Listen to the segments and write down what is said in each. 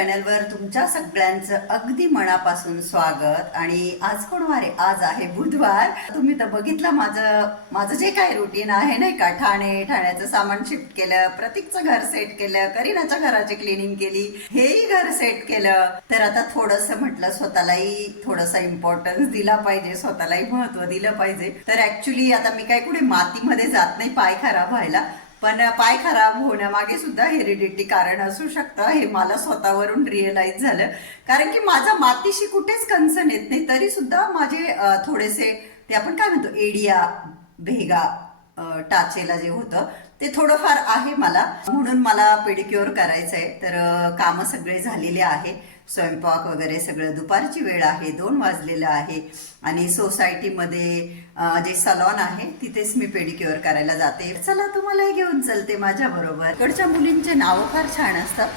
चॅनलवर तुमच्या सगळ्यांचं अगदी मनापासून स्वागत. आणि आज कोणवार आहे आज आहे बुधवार. तुम्ही तर बघितलं माझं माझं जे काय रुटीन आहे नाही का? ठाणे ठाण्याचं सामान शिफ्ट केलं प्रतीकचं घर सेट केलं करीनाच्या घराची क्लिनिंग केली हेही घर सेट केलं. तर आता थोडंसं म्हटलं स्वतःलाही थोडासा इम्पॉर्टन्स दिला पाहिजे स्वतःलाही महत्त्व दिलं पाहिजे. तर ऍक्च्युली आता मी काय कुठे मातीमध्ये जात नाही पाय खराब व्हायला. पण पाय खराब होण्यामागे सुद्धा हेरिडिटी कारण असू शकतं. हे मला स्वतःवरून रिअलाइज झालं. कारण की माझा मातीशी कुठेच कन्सर्न येत नाही. तरी सुद्धा माझे थोडेसे ते आपण काय म्हणतो एडिया भेगा टाचेला जे होतं ते थोडंफार आहे मला. म्हणून मला पेडिक्युअर करायचं आहे तर कामं सगळे झालेले आहे. स्वयंपाक वगैरे सगळं. दुपारची वेळ आहे दोन वाजलेलं आहे. आणि सोसायटीमध्ये जे सलॉन आहे तिथेच मी पेडिक्युअर करायला जाते. चला तुम्हालाही घेऊन चलते माझ्या बरोबर. इकडच्या मुलींचे नावं फार छान असतात.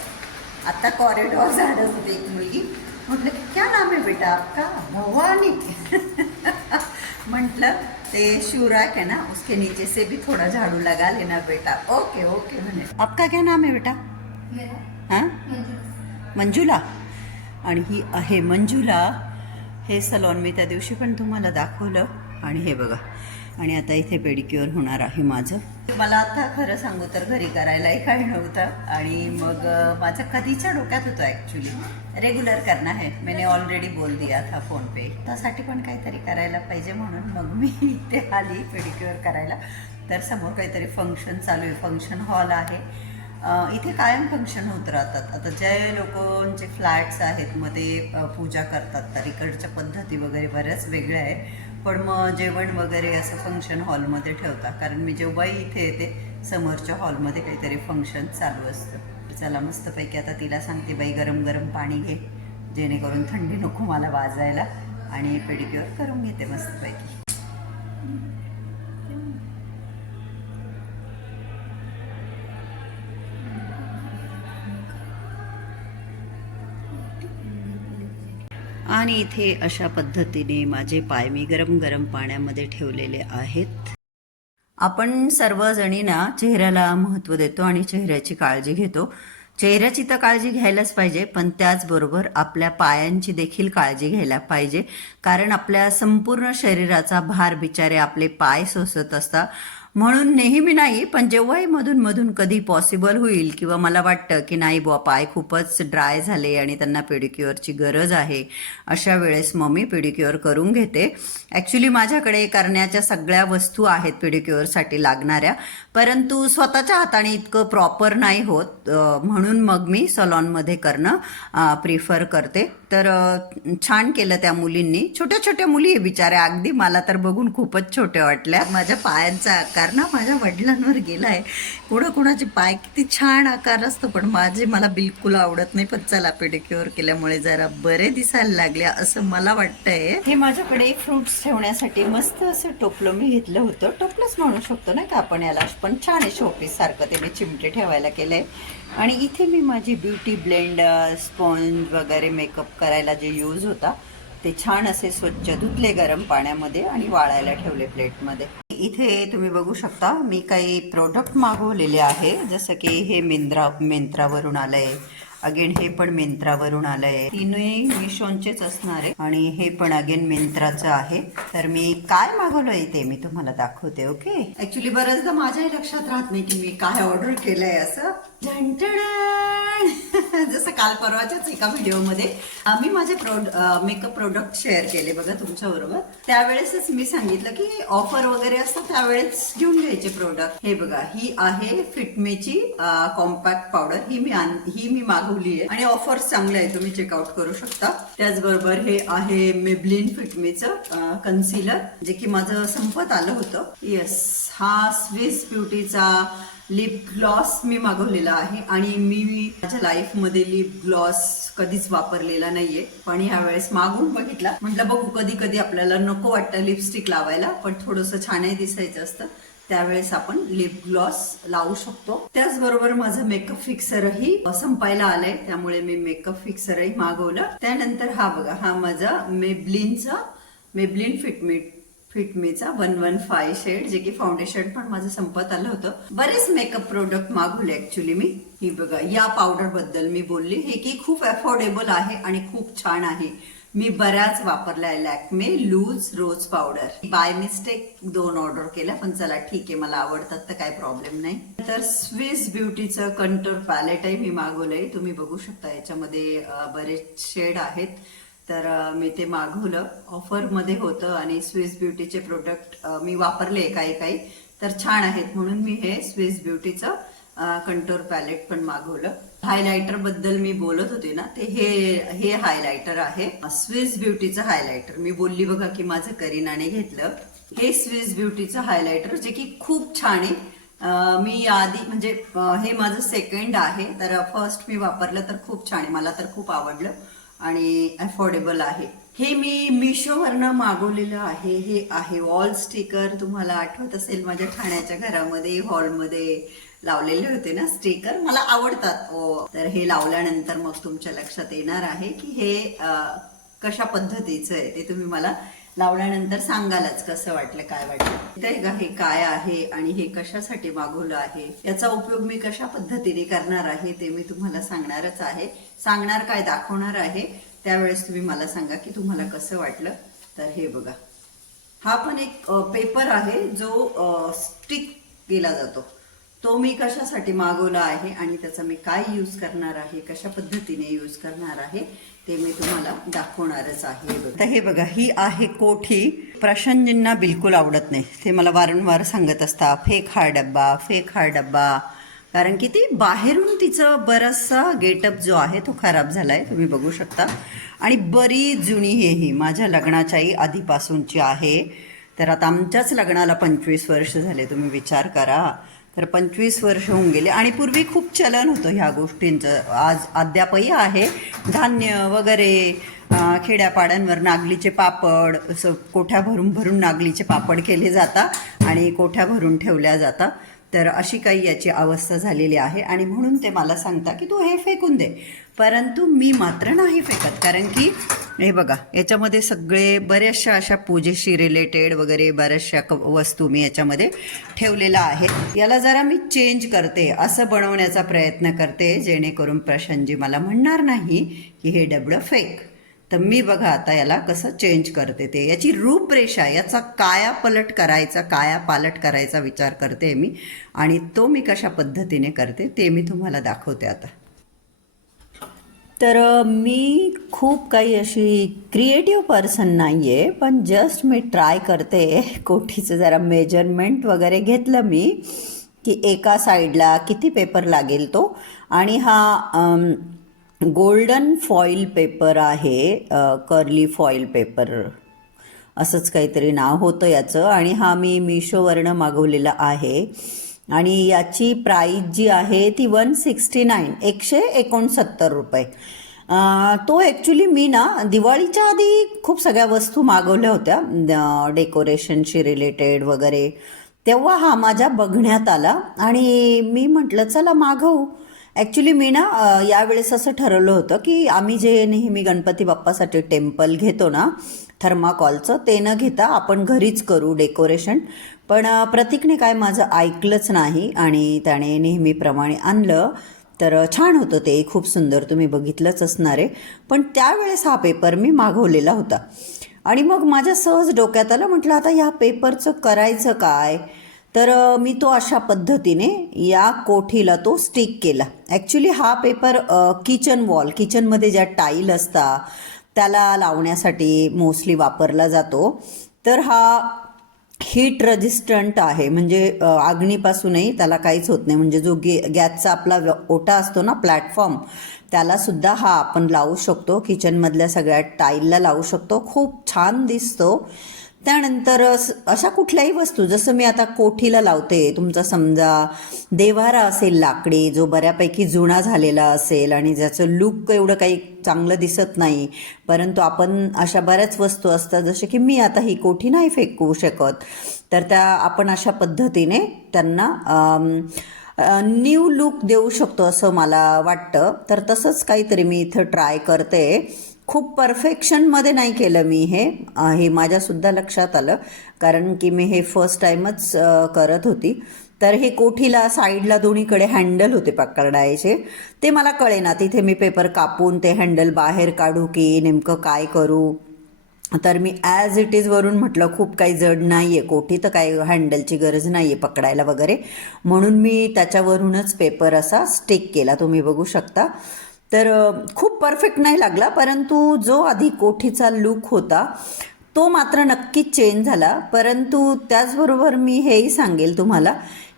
आता कॉरिडॉर झाडत होते एक मुलगी. म्हटलं की क्या नाम है बेटा आपका? भवानी. म्हटलं ते शिवराक है ना उसके नीचे से भी थोड़ा झाड़ू लगा लेना बेटा. ओके ओके म्हणे. आपका क्या नाम है बेटा? हां? मंजुला? आणि ही आहे मंजुला. हे सलॉन मी त्या दिवशी पण तुम्हाला दाखवलं. आणि हे बघा. आणि आता इथे पेडिक्युअर होणार आहे माझं. मला आता खरं सांगू तर घरी करायलाही काही नव्हतं. आणि मग माझं कधीच्या डोक्यात होतं ॲक्च्युली रेग्युलर करणं आहे. मैंने ऑलरेडी बोल दिया था फोन पे. त्यासाठी पण काहीतरी करायला पाहिजे म्हणून मग मी इथे आली पेडिक्युअर करायला. तर समोर काहीतरी फंक्शन चालू आहे. फंक्शन हॉल आहे. इथे कायम फंक्शन होत राहतात. आता जे लोकांचे फ्लॅट्स आहेत मग ते पूजा करतात. तर इकडच्या पद्धती वगैरे बऱ्याच वेगळ्या आहे पण मग जेवण वगैरे असं फंक्शन हॉलमध्ये ठेवतात. कारण मी जेव्हाही इथे येते समोरच्या हॉलमध्ये काहीतरी फंक्शन चालू असतं. चला मस्तपैकी आता तिला सांगते बाई गरम गरम पाणी घे. जेणेकरून थंडी नको मला वाजायला. आणि पेडिक्युअर करून घेते मस्तपैकी. आणि इथे अशा पद्धतीने माझे पाय मी गरम गरम पाण्यामध्ये ठेवलेले आहेत. आपण सर्वजणी ना चेहऱ्याला महत्त्व देतो आणि चेहऱ्याची काळजी घेतो. चेहऱ्याची तर काळजी घ्यायलाच पाहिजे पण त्याचबरोबर आपल्या पायांची देखील काळजी घ्यायला पाहिजे. कारण आपल्या संपूर्ण शरीराचा भार बिचारे आपले पाय सोसत असतात. म्हणून नेहमी नाही पण जेव्हाही मधून मधून कधी पॉसिबल होईल किंवा मला वाटतं की नाही बुवा पाय खूपच ड्राय झाले आणि त्यांना पेडिक्युअरची गरज आहे अशा वेळेस मग मी पेडिक्युअर करून घेते. ॲक्च्युली माझ्याकडे करण्याच्या सगळ्या वस्तू आहेत पेडिक्युअरसाठी लागणाऱ्या परंतु स्वतःच्या हाताने इतकं प्रॉपर नाही होत म्हणून मग मी सलॉनमध्ये करणं प्रिफर करते. तर छान केलं त्या मुलींनी. छोट्या छोट्या मुली आहे बिचाऱ्या अगदी मला तर बघून खूपच छोट्या वाटल्या. माझ्या पायांचा आकार ना माझ्या वडिलांवर गेलाय. कुणा कुणाचे पाय किती छान आकार असतो पण माझे मला बिलकुल आवडत नाही. पण चला पेडिक्युअर केल्यामुळे जरा बरे दिसायला लागले असं मला वाटतंय. हे माझ्याकडे फ्रुट्स ठेवण्यासाठी मस्त असं टोपलं मी घेतलं होतं. टोपलंच म्हणू शकतो ना का आपण याला पण छान आहे शोपीस सारखं ते मी चिमटे ठेवायला केलंय. आणि इथे मी माझी ब्युटी ब्लेंड स्पॉन्ज वगैरे मेकअप करायला जे यूज होता ते छान असे स्वच्छ धुतले गरम पाण्यामध्ये आणि वाळायला ठेवले प्लेटमध्ये इथे तुम्ही बघू शकता मी काही प्रोडक्ट मागवलेले आहे. जसं की हे मिंत्रा मिंत्रावरून आलंय. अगेन हे पण मिंत्रावरून आलंय. तीनही मिशोनचेच असणार आहे. आणि हे पण अगेन मिंत्राचं आहे. तर मी काय मागवलंय ते मी तुम्हाला दाखवते ओके ऍक्च्युली बऱ्याचदा माझ्याही लक्षात राहत नाही की मी काय ऑर्डर केलंय असं. झंटण जसं काल परवाच्याच एका व्हिडिओमध्ये आम्ही मी माझे प्रोड मेकअप प्रोडक्ट शेअर केले बघा तुमच्या बरोबर त्यावेळेसच मी सांगितलं की ऑफर वगैरे असतं त्यावेळेस घेऊन घ्यायचे प्रोडक्ट हे बघा ही आहे फिटमेची कॉम्पॅक्ट पावडर ही मी ही मी दाखवली आहे. आणि ऑफर चांगले आहे तुम्ही चेकआउट करू शकता. त्याचबरोबर हे आहे मेब्लिन फिटमीचं कन्सिलर जे की माझं संपत आलं होतं. येस हा स्विस ब्युटीचा लिप ग्लॉस मी मागवलेला आहे. आणि मी माझ्या लाईफमध्ये लिप ग्लॉस कधीच वापरलेला नाहीये. पण ह्यावेळेस मागून बघितला. म्हटलं बघू कधी कधी आपल्याला नको वाटतं लिपस्टिक लावायला पण थोडंसं छानही दिसायचं असतं. त्यावेळेस आपण लिप ग्लॉस लावू शकतो. त्याचबरोबर माझं मेकअप फिक्सरही संपायला आलंय. त्यामुळे मी मेकअप फिक्सरही मागवलं. त्यानंतर हा बघा हा माझा मेब्लिनचा मेब्लिन फिटमी फिटमीचा वन वन फाय शेड जे की फाउंडेशन पण माझं संपत आलं होतं. बरेच मेकअप प्रोडक्ट मागवले ऍक्च्युली मी. ही बघा या पावडरबद्दल मी बोलली. हे की खूप अफोर्डेबल आहे आणि खूप छान आहे. मी बऱ्याच वापरल्या आहे. Lakme loose rose powder. By mistake दोन ऑर्डर केल्या पण चला ठीक आहे मला आवडतात तर काय प्रॉब्लेम नाही. तर स्विस ब्युटीचं कंटोर पॅलेटही मी मागवलंय. तुम्ही बघू शकता याच्यामध्ये बरेच शेड आहेत. तर मी ते मागवलं. ऑफरमध्ये होतं आणि स्विस ब्युटीचे प्रोडक्ट मी वापरले काही काही. तर छान आहेत म्हणून मी हे स्विस ब्युटीचं कंटोर पॅलेट पण मागवलं. हायलायटरबद्दल मी बोलत होते ना ते हे हे हायलायटर आहे. स्विस ब्युटीचं हायलायटर मी बोलली बघा की माझं करीनाने घेतलं. हे स्विस ब्युटीचं हायलायटर जे की खूप छान आहे. मी आधी म्हणजे हे माझं सेकंड आहे. तर फर्स्ट मी वापरलं तर खूप छान आहे. मला तर खूप आवडलं आणि अफोर्डेबल आहे. हे मी मिशोवरनं मागवलेलं आहे. हे आहे वॉल स्टिकर तुम्हाला आठवत असेल माझ्या ठाण्याच्या घरामध्ये हॉलमध्ये लावलेले होते ना स्टिकर मला आवडतात. ओ तर हे लावल्यानंतर मग तुमच्या लक्षात येणार आहे की हे कशा पद्धतीचं आहे ते तुम्ही मला लावल्यानंतर सांगालच कसं वाटलं काय वाटलं. का हे काय आहे आणि हे कशासाठी मागवलं आहे याचा उपयोग मी कशा पद्धतीने करणार आहे ते मी तुम्हाला सांगणारच आहे. सांगणार काय दाखवणार आहे त्यावेळेस तुम्ही मला सांगा की तुम्हाला कसं वाटलं. तर हे बघा. हा पण एक पेपर आहे जो स्टिक केला जातो. तो मी कशासाठी मागवला आहे आणि त्याचा मी काय यूज करणार आहे कशा पद्धतीने यूज करणार आहे ते मी तुम्हाला दाखवणारच आहे. तर हे बघा ही आहे कोठी. प्रशांजींना बिलकुल आवडत नाही. ते मला वारंवार सांगत असता फेक हा डब्बा फेक हा डब्बा. कारण की ती बाहेरून तिचं बराचसा गेटअप जो आहे तो खराब झाला आहे तुम्ही बघू शकता. आणि बरीच जुनी हे ही. माझ्या लग्नाच्याही आधीपासूनची आहे. तर आता आमच्याच लग्नाला पंचवीस वर्ष झाले तुम्ही विचार करा. तर पंचवीस वर्ष होऊन गेले. आणि पूर्वी खूप चलन होतं ह्या गोष्टींचं. आज अद्यापही आहे. धान्य वगैरे खेड्यापाड्यांवर नागलीचे पापड असं कोठ्या भरून भरून नागलीचे पापड केले जातात आणि कोठ्या भरून ठेवल्या जातात तर अशी काही याची अवस्था झालेली आहे. आणि म्हणून ते मला सांगता की तू हे फेकून दे. परंतु मी मात्र नाही फेकत. कारण की हे बघा याच्यामध्ये सगळे बऱ्याचशा अशा पूजेशी रिलेटेड वगैरे बऱ्याचशा क वस्तू मी याच्यामध्ये ठेवलेल्या आहेत. याला जरा मी चेंज करते असं बनवण्याचा प्रयत्न करते जेणेकरून प्रशांतजी मला म्हणणार नाही की हे डबडं फेक तर मी बघा आता याला कसं चेंज करते ते. याची रूपरेषा याचा काया पलट करायचा काया पालट करायचा विचार करते मी आणि तो मी कशा पद्धतीने करते ते मी तुम्हाला दाखवते आता. तर मी खूप काही अशी क्रिएटिव्ह पर्सन नाही आहे पण जस्ट मी ट्राय करते. कोठीचं जरा मेजरमेंट वगैरे घेतलं मी की एका साईडला किती पेपर लागेल तो. आणि हा गोल्डन फॉईल पेपर आहे कर्ली फॉईल पेपर असंच काहीतरी नाव होतं याचं. आणि हा मी मिशोवरनं मागवलेला आहे. आणि याची प्राईज जी आहे ती वन सिक्स्टी नाईन एकशे एकोणसत्तर रुपये. तो ॲक्च्युली मी ना दिवाळीच्या आधी खूप सगळ्या वस्तू मागवल्या होत्या डेकोरेशनशी रिलेटेड वगैरे. तेव्हा हा माझ्या बघण्यात आला आणि मी म्हटलं चला मागवू. ॲक्च्युली मी ना यावेळेस असं ठरवलं होतं की आम्ही जे नेहमी गणपती बाप्पासाठी टेम्पल घेतो ना थर्माकॉलचं ते न घेता आपण घरीच करू डेकोरेशन पण प्रतीकने काय माझं ऐकलंच नाही आणि त्याने नेहमीप्रमाणे आणलं तर छान होतं ते. खूप सुंदर तुम्ही बघितलंच असणार आहे. पण त्यावेळेस हा पेपर मी मागवलेला होता. आणि मग माझ्या सहज डोक्यात आलं म्हटलं आता ह्या पेपरचं करायचं काय? तर मी तो अशा पद्धतीने या कोठीला तो स्टिक केला. ॲक्च्युली हा पेपर किचन वॉल किचनमध्ये ज्या टाईल असतात त्याला लावण्यासाठी मोस्टली वापरला जातो. तर हा हीट रेजिस्टंट आहे. म्हणजे अ, त्याला काहीच होत नाही. म्हणजे जो गे गॅसचा आपला ओटा असतो ना प्लॅटफॉर्म त्याला सुद्धा हा आपण लावू शकतो. किचनमधल्या सगळ्या टाईलला लावू शकतो. खूप छान दिसतो. त्यानंतर अशा कुठल्याही वस्तू जसं मी आता कोठीला लावते तुमचा समजा देवारा असेल लाकडी जो बऱ्यापैकी जुना झालेला असेल आणि ज्याचं लुक एवढं काही चांगलं दिसत नाही परंतु आपण अशा बऱ्याच वस्तू असतात जसे की मी आता ही कोठी नाही फेकू शकत तर त्या आपण अशा पद्धतीने त्यांना न्यू लुक देऊ शकतो असं मला वाटतं. तर तसंच काहीतरी मी इथं ट्राय करते. खूप परफेक्शनमध्ये नाही केलं मी हे. हे माझ्यासुद्धा लक्षात आलं कारण की मी हे फर्स्ट टाईमच करत होती. तर हे कोठीला साईडला दोन्हीकडे हँडल होते पकडायचे ते मला कळेना. तिथे मी पेपर कापून ते हँडल बाहेर काढू की नेमकं काय करू. तर मी ॲज इट इज वरून म्हटलं खूप काही जड नाही आहे कोठी तर काही हँडलची गरज नाही आहे पकडायला वगैरे. म्हणून मी त्याच्यावरूनच पेपर असा स्टिक केला. तुम्ही बघू शकता. तर खूप परफेक्ट नाही लागला परंतु जो आधी कोठीचा लुक होता तो मात्र नक्कीच चेंज झाला. परंतु त्याचबरोबर मी हेही सांगेल तुम्हाला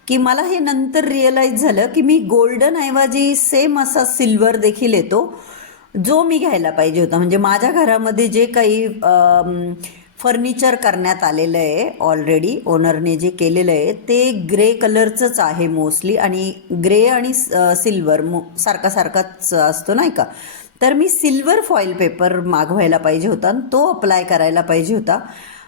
की मला हे नंतर रिअलाईज झालं की मी गोल्डन ऐवजी सेम असा सिल्वर देखील येतो जो मी घ्यायला पाहिजे होता. म्हणजे माझ्या घरामध्ये जे काही फर्निचर करण्यात आलेलं आहे. ऑलरेडी ओनरने जे केलेलं आहे ते ग्रे कलरचंच आहे मोस्टली आणि ग्रे आणि सिल्वर मो सारखा सारखाच असतो नाही का? तर मी सिल्वर फॉईल पेपर मागवायला पाहिजे होता आणि तो अप्लाय करायला पाहिजे होता.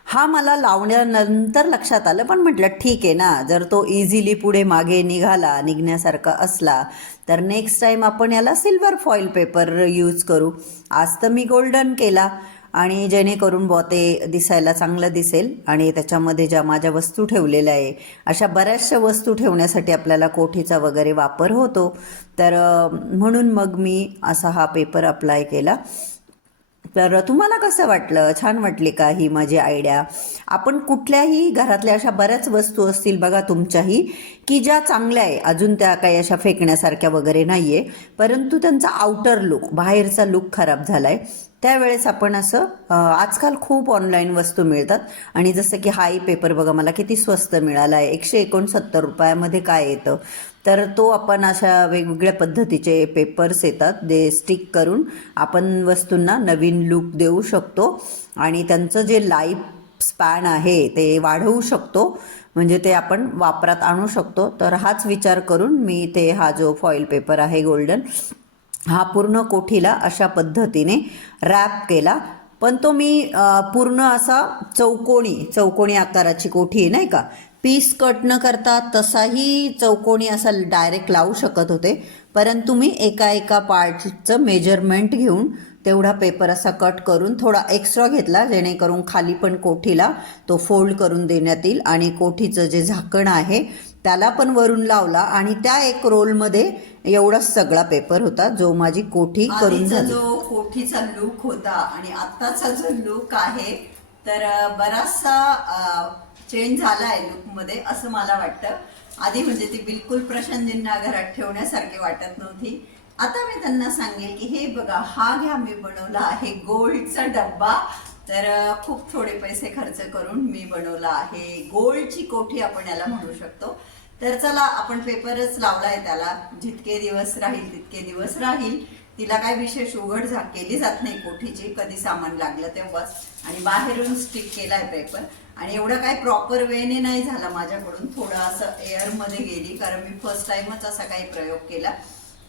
हा मला लावण्यानंतर लक्षात आलं पण म्हटलं ठीक आहे ना जर तो इझिली पुढे मागे निघाला निघण्यासारखा असला तर नेक्स्ट टाईम आपण याला सिल्वर फॉईल पेपर यूज करू. आज तर मी गोल्डन केला. आणि जेणेकरून बॉ ते दिसायला चांगलं दिसेल आणि त्याच्यामध्ये ज्या माझ्या वस्तू ठेवलेल्या आहे अशा बऱ्याचशा वस्तू ठेवण्यासाठी आपल्याला कोठीचा वगैरे वापर होतो. तर म्हणून मग मी असा हा पेपर अप्लाय केला. तर तुम्हाला कसं वाटलं? छान वाटली का ही माझी आयडिया आपण कुठल्याही घरातल्या अशा बऱ्याच वस्तू असतील बघा तुमच्याही की ज्या चांगल्या आहे. अजून त्या काही अशा फेकण्यासारख्या वगैरे नाही आहे परंतु त्यांचा आउटर लुक बाहेरचा लुक खराब झाला आहे त्यावेळेस आपण असं आजकाल खूप ऑनलाईन वस्तू मिळतात. आणि जसं की हाई पेपर बघा मला किती स्वस्त मिळाला आहे एकशे एकोणसत्तर रुपयामध्ये काय येतं? तर तो आपण अशा वेगवेगळ्या पद्धतीचे पेपर्स येतात जे स्टिक करून आपण वस्तूंना नवीन लुक देऊ शकतो आणि त्यांचं जे लाईफ स्पॅन आहे ते वाढवू शकतो. म्हणजे ते आपण वापरात आणू शकतो. तर हाच विचार करून मी ते हा जो फॉईल पेपर आहे गोल्डन हा पूर्ण कोठीला अशा पद्धतीने रॅप केला. पण तो मी पूर्ण असा चौकोणी चौकोणी आकाराची कोठी आहे नाही का? पीस कट न करता तसाही चौकोनी असा डायरेक्ट लावू शकत होते. परंतु मी एका एका पार्टचं मेजरमेंट घेऊन तेवढा पेपर असा कट करून थोडा एक्स्ट्रा घेतला जेणेकरून खाली पण कोठीला तो फोल्ड करून देण्यात येईल आणि कोठीचं जे झाकण आहे त्याला पण वरून लावला आणि त्या एक रोलमध्ये एवढाच सगळा पेपर होता जो माझी कोठी करून जो कोठीचा लुक होता आणि आत्ताचा जो लुक आहे तर बराचसा चेंज झाला आहे लुकमध्ये असं मला वाटतं. आधी म्हणजे ती बिलकुल प्रशांतजींना घरात ठेवण्यासारखी वाटत नव्हती. आता मी त्यांना सांगेल की हे बघा हा घ्या मी बनवला आहे गोल्डचा डब्बा. तर खूप थोडे पैसे खर्च करून मी बनवला आहे. गोल्डची कोठी आपण याला म्हणू शकतो. तर चला आपण पेपरच लावलाय त्याला. जितके दिवस राहील तितके दिवस राहील. तिला काय विशेष उघड झा केली जात नाही कोठीची. कधी सामान लागलं तेव्हाच. आणि बाहेरून स्टिक केलाय पेपर आणि एवढं काय प्रॉपर वेने नाही झाला माझ्याकडून. थोडं असं एअरमध्ये गेली कारण मी फर्स्ट टाइमच असा काही प्रयोग केला.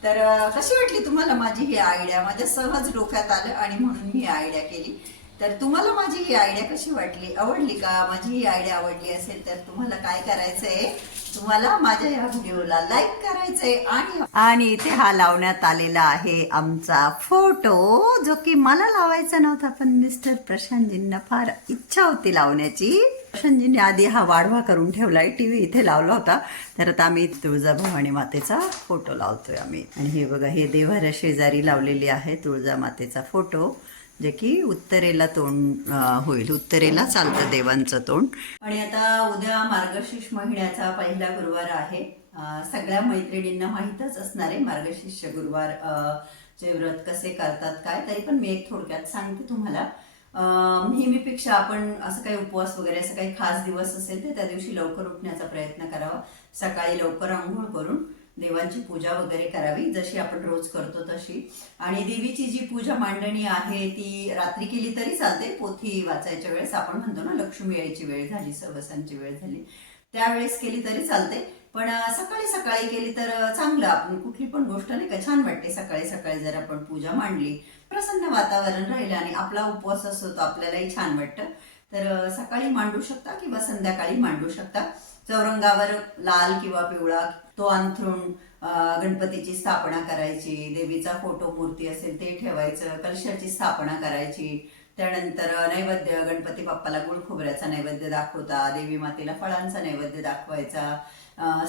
तर कशी वाटली तुम्हाला माझी ही आयडिया माझ्या सहज डोक्यात आलं आणि म्हणून मी आयडिया केली. तर तुम्हाला माझी ही आयडिया कशी वाटली? आवडली का? माझी ही आयडिया आवडली असेल तर तुम्हाला काय करायचंय? तुम्हाला माझ्या या व्हिडिओला लाईक करायचंय आणि आणि इथे हा लावण्यात आलेला आहे आमचा फोटो जो की मला लावायचा नव्हता पण मिस्टर प्रशांतजींना फार इच्छा होती लावण्याची. प्रशांतजींनी आधी हा वाढवा करून ठेवलाय. टीव्ही इथे लावला होता. तर आता आम्ही तुळजाभवानी मातेचा फोटो लावतोय आम्ही. आणि हे बघा हे देवाऱ्या शेजारी लावलेली आहे तुळजा मातेचा फोटो जे की उत्तरेला तोंड होईल. उत्तरेला चालतं देवांचं तोंड. आणि आता उद्या मार्गशीर्ष महिन्याचा पहिला गुरुवार आहे. सगळ्या मैत्रिणींना माहीतच असणार आहे मार्गशीर्ष गुरुवार चे व्रत कसे करतात काय तरी पण मी एक थोडक्यात सांगते तुम्हाला. नेहमीपेक्षा आपण असं काही उपवास वगैरे असं काही खास दिवस असेल तर त्या दिवशी लवकर उठण्याचा प्रयत्न करावा. सकाळी लवकर आंघोळ करून देवांची पूजा वगैरे करावी जशी आपण रोज करतो तशी. आणि देवीची जी पूजा मांडणी आहे ती रात्री केली तरी चालते. पोथी वाचायच्या वेळेस आपण म्हणतो ना लक्ष्मी यायची वेळ झाली सवसांची वेळ झाली. त्यावेळेस केली तरी चालते. पण सकाळी सकाळी केली तर चांगलं. आपण कुठली पण गोष्ट नाही का छान वाटते. सकाळी सकाळी जर आपण पूजा मांडली प्रसन्न वातावरण राहिलं आणि आपला उपवास असतो तो आपल्यालाही छान वाटतं. तर सकाळी मांडू शकता किंवा संध्याकाळी मांडू शकता. चौरंगावर लाल किंवा पिवळा तो अंथरून गणपतीची स्थापना करायची देवीचा फोटो मूर्ती असेल ते ठेवायचं कलशाची स्थापना करायची. त्यानंतर नैवेद्य गणपती बाप्पाला गुळ खोबऱ्याचा नैवेद्य दाखवता देवी मातेला फळांचा नैवेद्य दाखवायचा.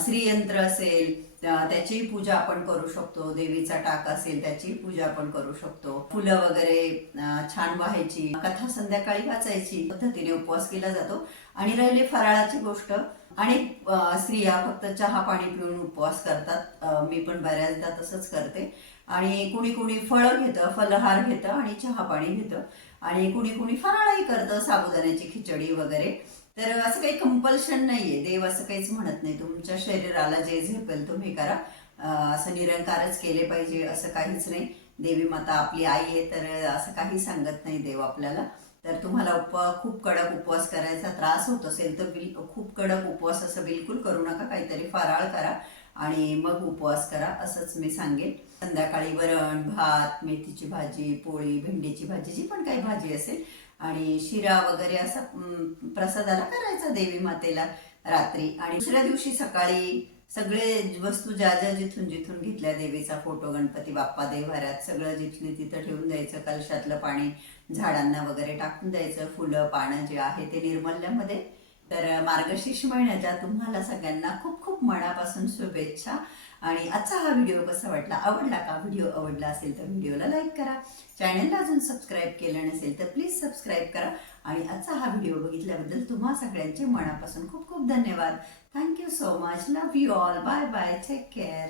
श्रीयंत्र असेल त्याचीही पूजा आपण करू शकतो. देवीचा टाक असेल त्याचीही पूजा आपण करू शकतो. फुलं वगैरे छान व्हायची. कथा संध्याकाळी वाचायची. पद्धतीने उपवास केला जातो. आणि राहिली फराळाची गोष्ट अनेक स्त्रिया फक्त चहा पाणी पिऊन उपवास करतात. मी पण बऱ्याचदा तसंच करते. आणि कुणी कुणी फळं घेतं फलहार घेतं आणि चहा पाणी घेतं. आणि कुणी कुणी फराळही करतं साबुदाण्याची खिचडी वगैरे. तर असं काही कंपल्शन नाहीये. देव असं काहीच म्हणत नाही. तुमच्या शरीराला जे झेपेल तुम्ही करा. असं निरंकारच केले पाहिजे असं काहीच नाही. देवी माता आपली आई आहे तर असं काही सांगत नाही देव आपल्याला. तर तुम्हाला उप खूप कडक उपवास करायचा त्रास होत असेल तर बिल खूप कडक उपवास असं बिलकुल करू नका काहीतरी फराळ करा आणि मग उपवास करा असंच मी सांगेन. संध्याकाळी वरण भात मेथीची भाजी पोळी भेंडीची भाजी जी पण काही भाजी असेल आणि शिरा वगैरे असा प्रसादाला करायचा देवी मातेला रात्री. आणि दुसऱ्या दिवशी सकाळी सगळे वस्तू ज्या ज्या जिथून जिथून घेतल्या देवीचा फोटो गणपती बाप्पा देव्हाऱ्यात सगळं जिथून तिथं ठेवून द्यायचं कलशातलं पाणी झाडांना वगैरे टाकून द्यायचं फुलं पानं जे आहे ते निर्मल्यामध्ये. तर मार्गशीर्ष महिन्याच्या तुम्हाला सगळ्यांना खूप खूप मनापासून शुभेच्छा. आणि आजचा हा व्हिडिओ कसा वाटला? आवडला का? व्हिडिओ आवडला असेल तर व्हिडिओला लाईक करा. चॅनलला अजून सबस्क्राईब केलं नसेल तर प्लीज सबस्क्राईब करा. आणि आजचा हा व्हिडिओ बघितल्याबद्दल तुम्हा सगळ्यांचे मनापासून खूप खूप धन्यवाद. Thank you so much love you all bye bye take care